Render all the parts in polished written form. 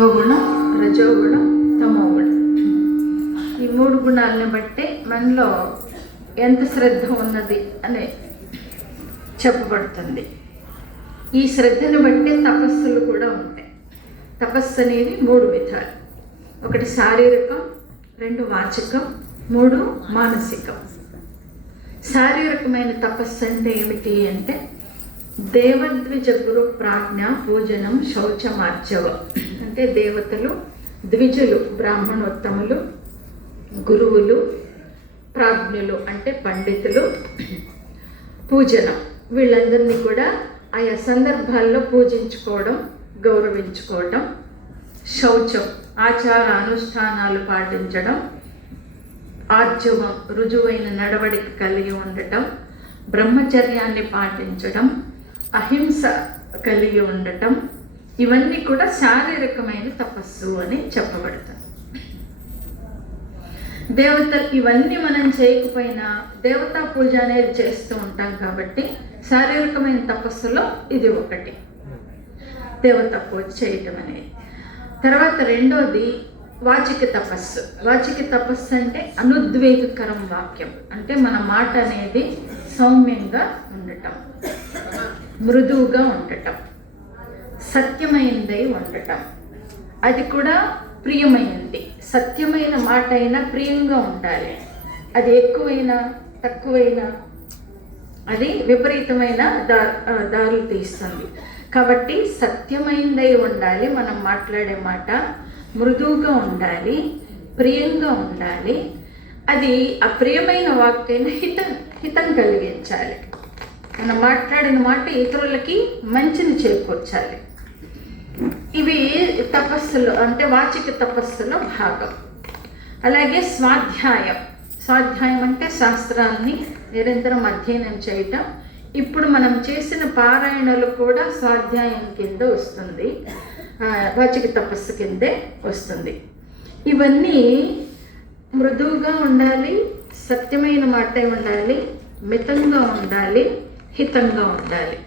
సత్వగుణం, రజోగుణం, తమోగుణం. ఈ 3 గుణాలను బట్టి మనలో ఎంత శ్రద్ధ ఉన్నది అని చెప్పబడుతుంది. ఈ శ్రద్ధను బట్టే తపస్సులు కూడా ఉంటాయి. తపస్సు అనేది 3 విధాలు. 1 శారీరకం, 2 వాచికం, 3 మానసికం. శారీరకమైన తపస్సు అంటే ఏమిటి అంటే దేవద్విజ గురు ప్రాజ్ఞ పూజనం శౌచమార్జవం. అంటే దేవతలు, ద్విజులు, బ్రాహ్మణోత్తములు, గురువులు, ప్రాజ్ఞులు అంటే పండితులు, పూజనం వీళ్ళందరినీ కూడా ఆయా సందర్భాల్లో పూజించుకోవడం, గౌరవించుకోవడం, శౌచం ఆచార అనుష్ఠానాలు పాటించడం, ఆర్జవం రుజువైన నడవడిక కలిగి ఉండటం, బ్రహ్మచర్యాన్ని పాటించడం, అహింస కలిగి ఉండటం, ఇవన్నీ కూడా శారీరకమైన తపస్సు అని చెప్పబడుతుంది. దేవతలు ఇవన్నీ మనం చేయకపోయినా దేవతా పూజ అనేది చేస్తూ ఉంటాం కాబట్టి శారీరకమైన తపస్సులో ఇది ఒకటి, దేవతా పూజ చేయటం అనేది. తర్వాత 2వది వాచిక తపస్సు. వాచిక తపస్సు అంటే అనుద్వేగకరం వాక్యం, అంటే మన మాట అనేది సౌమ్యంగా ఉండటం, మృదువుగా ఉండటం, సత్యమైనదై ఉండటం, అది కూడా ప్రియమైనది. సత్యమైన మాట అయినా ప్రియంగా ఉండాలి. అది ఎక్కువైనా తక్కువైనా అది విపరీతమైన దారులు తీస్తుంది. కాబట్టి సత్యమైనదై ఉండాలి. మనం మాట్లాడే మాట మృదువుగా ఉండాలి, ప్రియంగా ఉండాలి. అది అప్రియమైన వాక్కైనా హితం కలిగించాలి. మనం మాట్లాడిన మాట ఇతరులకి మంచిని చేకూర్చాలి. ఇవి తపస్సులో అంటే వాచిక తపస్సులో భాగం. అలాగే స్వాధ్యాయం. స్వాధ్యాయం అంటే శాస్త్రాన్ని నిరంతరం అధ్యయనం చేయటం. ఇప్పుడు మనం చేసిన పారాయణలు కూడా స్వాధ్యాయం కింద వస్తుంది, వాచిక తపస్సు కిందే వస్తుంది. ఇవన్నీ మృదువుగా ఉండాలి, సత్యమైన మాట ఉండాలి, మితంగా ఉండాలి, హితంగా ఉండాలి.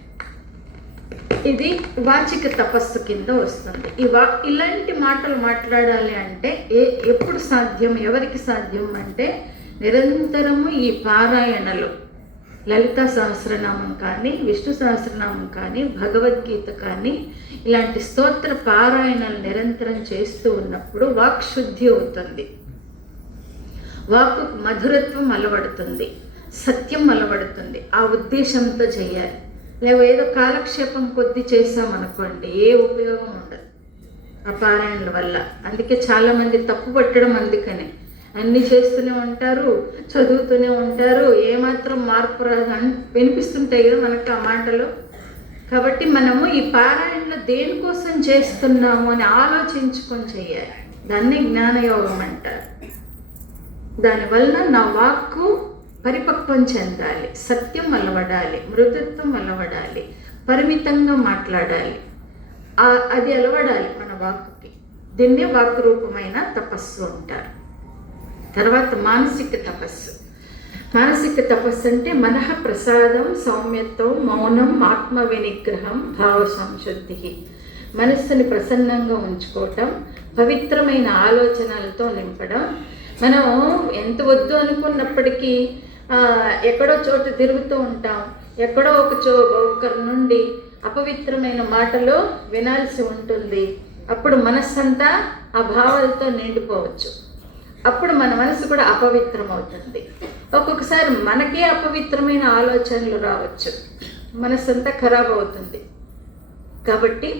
ఇది వాచిక తపస్సు కింద వస్తుంది. ఇలాంటి మాటలు మాట్లాడాలి అంటే ఎప్పుడు సాధ్యం, ఎవరికి సాధ్యం అంటే నిరంతరము ఈ పారాయణలు, లలితా సహస్రనామం కానీ, విష్ణు సహస్రనామం కానీ, భగవద్గీత కానీ, ఇలాంటి స్తోత్ర పారాయణలు నిరంతరం చేస్తూ ఉన్నప్పుడు వాక్ శుద్ధి అవుతుంది, వాక్కు మధురత్వం అలవడుతుంది, సత్యం అలవడుతుంది. ఆ ఉద్దేశంతో చేయాలి. ఏదో కాలక్షేపం కొద్ది చేసామనుకోండి ఏ ఉపయోగం ఉండదు ఆ పారాయణల వల్ల. అందుకే చాలామంది తప్పు పట్టడం అందుకనే. అన్నీ చేస్తూనే ఉంటారు, చదువుతూనే ఉంటారు, ఏమాత్రం మార్పు రాదు వినిపిస్తుంటాయి కదా మనకు ఆ మాటలు. కాబట్టి మనము ఈ పారాయణలో దేనికోసం చేస్తున్నాము అని ఆలోచించుకొని చేయాలి. దాన్ని జ్ఞానయోగం అంటారు. దానివల్ల నా వాక్కు పరిపక్వం చెందాలి, సత్యం అలవడాలి, మృదుత్వం అలవడాలి, పరిమితంగా మాట్లాడాలి. అది అలవడాలి మన వాక్కుకి. దీన్నే వాక్కు రూపమైన తపస్సు అంటారు. తర్వాత మానసిక తపస్సు. మానసిక తపస్సు అంటే మనః ప్రసాదం, సౌమ్యత్వం, మౌనం, ఆత్మ వినిగ్రహం, భావ సంశుద్ధి. మనస్సుని ప్రసన్నంగా ఉంచుకోవటం, పవిత్రమైన ఆలోచనలతో నింపడం. మనం ఎంత వద్దు అనుకున్నప్పటికీ ఎక్కడో చోటు తిరుగుతూ ఉంటాం, ఎక్కడో ఒకరి నుండి అపవిత్రమైన మాటలు వినాల్సి ఉంటుంది. అప్పుడు మనస్సంతా ఆ భావాలతో నిండిపోవచ్చు. అప్పుడు మన మనసు కూడా అపవిత్రం అవుతుంది. ఒక్కొక్కసారి మనకే అపవిత్రమైన ఆలోచనలు రావచ్చు, మనస్సంతా ఖరాబ్ అవుతుంది. కాబట్టి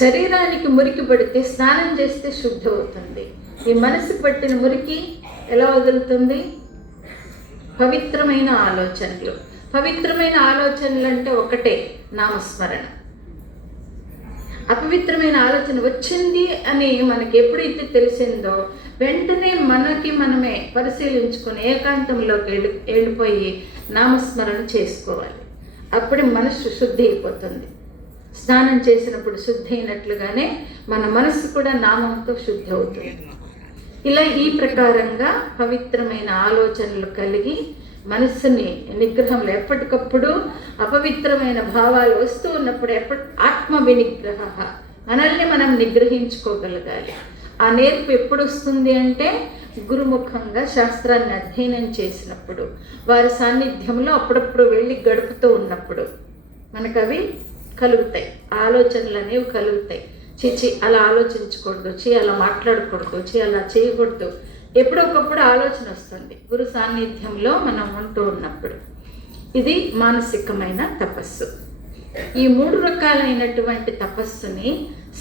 శరీరానికి మురికి పడితే స్నానం చేస్తే శుద్ధి అవుతుంది. ఈ మనసు పట్టిన మురికి ఎలా వదులుతుంది? పవిత్రమైన ఆలోచనలు. పవిత్రమైన ఆలోచనలు అంటే ఒకటే, నామస్మరణ. అపవిత్రమైన ఆలోచన వచ్చింది అని మనకి ఎప్పుడైతే తెలిసిందో వెంటనే మనమే పరిశీలించుకొని ఏకాంతంలోకి వెళ్ళిపోయి నామస్మరణ చేసుకోవాలి. అప్పుడే మనసు శుద్ధి అయిపోతుంది. స్నానం చేసినప్పుడు శుద్ధి అయినట్లుగానే మన మనసు కూడా నామంతో శుద్ధి అవుతుంది. ఇలా ఈ ప్రకారంగా పవిత్రమైన ఆలోచనలు కలిగి మనస్సుని నిగ్రహంలో ఎప్పటికప్పుడు అపవిత్రమైన భావాలు వస్తూ ఉన్నప్పుడు ఆత్మ వినిగ్రహ, మనల్ని మనం నిగ్రహించుకోగలగాలి. ఆ నేర్పు ఎప్పుడు వస్తుంది అంటే గురుముఖంగా శాస్త్రాన్ని అధ్యయనం చేసినప్పుడు, వారి సాన్నిధ్యంలో అప్పుడప్పుడు వెళ్ళి గడుపుతూ ఉన్నప్పుడు మనకు అవి కలుగుతాయి, ఆలోచనలు అనేవి కలుగుతాయి. చిచి అలా ఆలోచించకూడదు, అలా మాట్లాడకూడదు, అలా చేయకూడదు, ఎప్పుడొకప్పుడు ఆలోచన వస్తుంది గురు సాన్నిధ్యంలో మనం ఉంటూ ఉన్నప్పుడు. ఇది మానసికమైన తపస్సు. ఈ 3 రకాలైనటువంటి తపస్సుని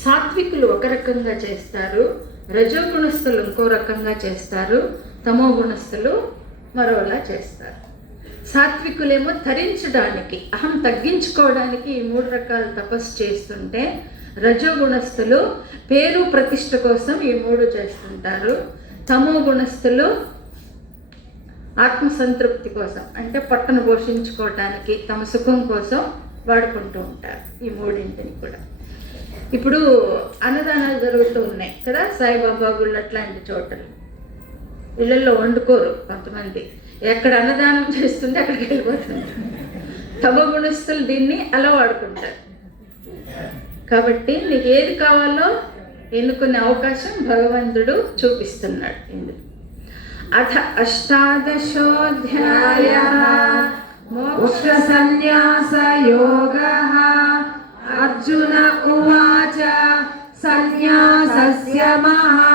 సాత్వికులు ఒక రకంగా చేస్తారు, రజోగుణస్థులు ఇంకో రకంగా చేస్తారు, తమో గుణస్థులు మరోలా చేస్తారు. సాత్వికులేమో తరించడానికి, అహం తగ్గించుకోవడానికి ఈ 3 రకాల తపస్సు చేస్తుంటే, రజోగుణస్థులు పేరు ప్రతిష్ట కోసం ఈ 3 చేస్తుంటారు, తమో గుణస్థులు ఆత్మసంతృప్తి కోసం, అంటే పొట్టను పోషించుకోవటానికి, తమ సుఖం కోసం వాడుకుంటూ ఉంటారు ఈ 3ంటిని కూడా. ఇప్పుడు అన్నదానాలు జరుగుతూ ఉన్నాయి కదా, సాయిబాబా గుళ్ళు అట్లాంటి చోటలు. ఇళ్ళల్లో వండుకోరు కొంతమంది, ఎక్కడ అన్నదానం చేస్తుంటే అక్కడికి వెళ్ళిపోతుంది. తమో గుణస్థులు దీన్ని అలా వాడుకుంటారు. కాబట్టి నీకు ఏది కావాలో ఎన్నుకునే అవకాశం భగవంతుడు చూపిస్తున్నాడు ఇందులో. అథ అష్టాదశోऽధ్యాయः మోక్ష సన్యాస యోగః. అర్జున ఉవాచ సన్యాసస్య మహా